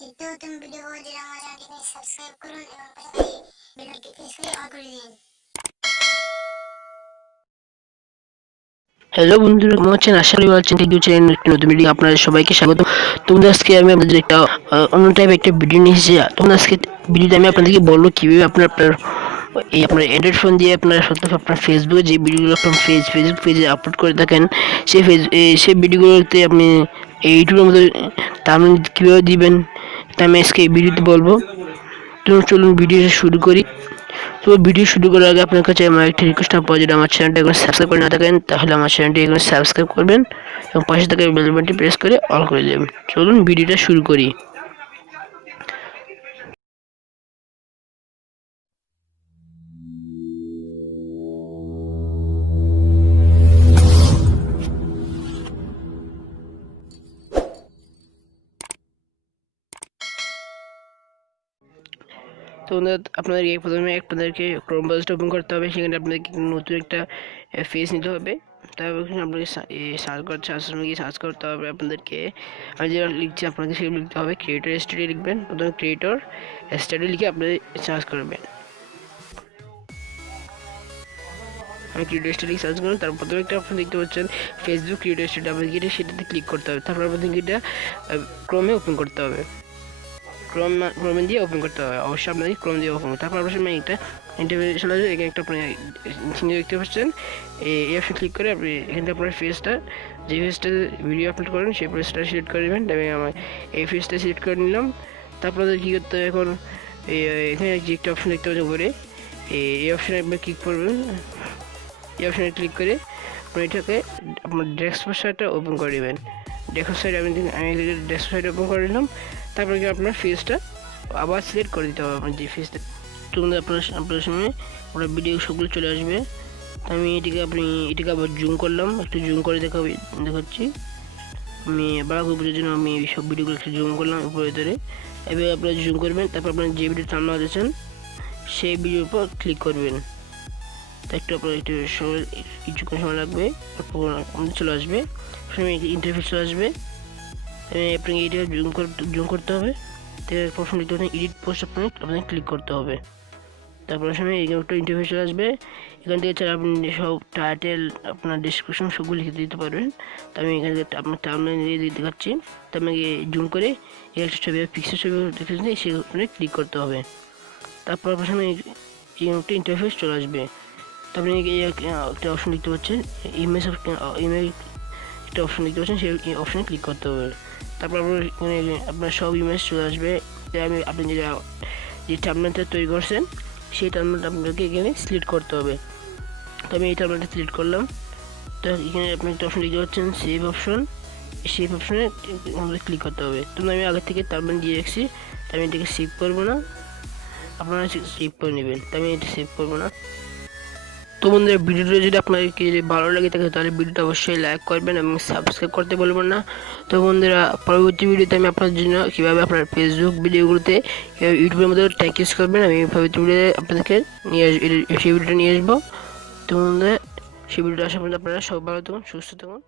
নিত্যনতুন ভিডিও পাওয়ার জন্য আমার চ্যানেলটিকে সাবস্ক্রাইব করুন এবং পাশাপাশি বেলটি প্রেস করে অল করে দিন। হ্যালো বন্ধুরা, কেমন আছেন? আশা করি ভালো আছেন। ইউটিউব চ্যানেল একটি নতুন ভিডিও আপনাদের সবাইকে স্বাগত। তোমরা আজকে আমি আপনাদের একটা অন্য টাইপ একটা ভিডিও নিয়ে এসেছি। তোমরা আজকে ভিডিওতে আমি আপনাদেরকে বলবো কিভাবে আপনার আপনার অ্যান্ড্রয়েড ফোন দিয়ে আপনার ফেসবুকে যে ভিডিওগুলো আপনার ফেসবুক পেজে আপলোড করে থাকেন সেই ভিডিওগুলোতে আপনি ইউটিউবের মধ্যে থাম্বনেল কীভাবে দিবেন তা আমি আজকে এই ভিডিওতে বলবো। তো চলুন ভিডিওটা শুরু করি। তো ভিডিও শুরু করার আগে আপনার কাছে আমার একটা রিকোয়েস্ট আপনারা যদি আমার চ্যানেলটা এখন সাবস্ক্রাইব করে না থাকেন তাহলে আমার চ্যানেলটি এখন সাবস্ক্রাইব করবেন এবং পাশে থাকা বেল বাটনটি প্রেস করে অল করে দেবেন। চলুন ভিডিওটা শুরু করি। তো আপনাদেরকে প্রথমে আপনাদেরকে ক্রোম ব্রাউজারটা ওপেন করতে হবে। সেখানে আপনাদেরকে নতুন একটা পেজ নিতে হবে। তারপর আপনাকে সার্চ করতে হবে। আপনাদেরকে আমি যেটা লিখছি আপনাকে সেগুলো লিখতে হবে। ক্রিয়েটর স্টুডিও লিখবেন। প্রথমে ক্রিয়েটর স্টুডিও লিখে আপনি সার্চ করবেন। আমি ক্রিয়েটর স্টুডিও সার্চ করুন। তারপর প্রথমে একটা অপশন দেখতে পাচ্ছেন ফেসবুক ক্রিয়েটর স্টুডিও। আপনাদেরকে সেটাতে ক্লিক করতে হবে। তারপর আপনাদেরকে এটা ক্রোমে ওপেন করতে হবে। ক্রোম দিয়ে ওপেন করতে হবে। অবশ্যই আপনাকে ক্রোম দিয়ে ওপেন করতে হবে। তারপর অবশ্যই একটা ইন্টারভিউ চলে আসবে। এখানে একটা আপনি দেখতে পাচ্ছেন এই অপশন ক্লিক করে আপনি এখান থেকে আপনার ফেসটা যে ফেসটা ভিডিও আপলোড করেন সেই ফেসটা সিলেক্ট করে নেবেন। তবে আমার এই ফেসটা সিলেক্ট করে নিলাম। তারপর কী করতে হবে এখন এখানে যে একটা অপশন দেখতে পাচ্ছেন উপরে এই অপশানে আপনি ক্লিক করবেন। এই অপশানে ক্লিক করে আপনি এটাকে আপনার ডেস্কটপ সাইটটা ওপেন করে নেবেন। ডেস্কটপ সাইট আমি ডেস্কটপ সাইট ওপেন করে নিলাম। তারপরে কি আপনার ফেসটা আবার সিলেক্ট করে দিতে হবে আপনার যে ফেসটা। তখন আপনার সামনে আপনার ভিডিও সবগুলো চলে আসবে। আমি এটাকে আবার জুম করলাম, একটু জুম করে দেখাচ্ছি। আমি বাড়া বোঝার জন্য আমি সব ভিডিওগুলো একটু জুম করলাম উপরে ধরে। এবার আপনারা জুম করবেন। তারপর আপনার যে ভিডিও সামনে দিয়েছেন সেই ভিডিওর উপর ক্লিক করবেন। তো আপনার কিছুক্ষণ সময় লাগবে, আমাদের চলে আসবে। ইন্টারফেস চলে আসবে। আপনাকে এটা জুম করতে হবে। প্রথম দেখতে পাচ্ছেন এডিট পোস্ট আপনাকে ক্লিক করতে হবে। তারপর সময় এখানে একটা ইন্টারফেস চলে আসবে। এখান থেকে ছাড়া আপনি সব টাইটেল আপনার ডিসক্রিপশন সবগুলো লিখে দিতে পারবেন। তো আমি এখান থেকে আপনার টার্মিনাল দিয়ে দেখাচ্ছি। তো আপনাকে জুম করে একটা ছবি পিক্সেল ছবি দেখেছেন সেখানে ক্লিক করতে হবে। তারপর আপনার সামনে একটা ইন্টারফেস চলে আসবে। তো আপনি একটা অপশন দেখতে পাচ্ছেন ইমেজ একটা অপশন দেখতে পাচ্ছেন সেই অপশানে ক্লিক করতে হবে। তারপর আপনার সব ইমেজ চলে আসবে। আপনি যে টার্মিনালটা তৈরি করছেন সেই টার্মিনালটা আপনাকে এখানে সিলেক্ট করতে হবে। তো আমি এই টার্মিনালটা সিলেক্ট করলাম। তো এখানে আপনি একটা অপশন দেখতে পাচ্ছেন সেভ অপশনে আমাদের ক্লিক করতে হবে। তো আমি আগে থেকে টার্মিনাল দিয়ে রাখছি, তো আমি এটাকে সেভ করবো না, আপনারা সেভ করে নেবেন। তো আমি এটা সেভ করবো না। তো বন্ধুরা, ভিডিওটা যদি আপনাদেরকে ভালো লাগে থাকে তাহলে ভিডিওটা অবশ্যই লাইক করবেন এবং সাবস্ক্রাইব করতে বলবেন না। তো বন্ধুরা, পরবর্তী ভিডিওতে আমি আপনাদের জন্য কীভাবে আপনার ফেসবুক ভিডিওগুলোতে ইউটিউবের মধ্যে ট্যাগ ইউজ করবেন আমি পরবর্তী ভিডিওতে আপনাদেরকে সেই ভিডিওটা নিয়ে আসবো। তো বন্ধুরা, সেই ভিডিওটা আসার পর্যন্ত আপনারা সব ভালো থাকুন, সুস্থ থাকুন।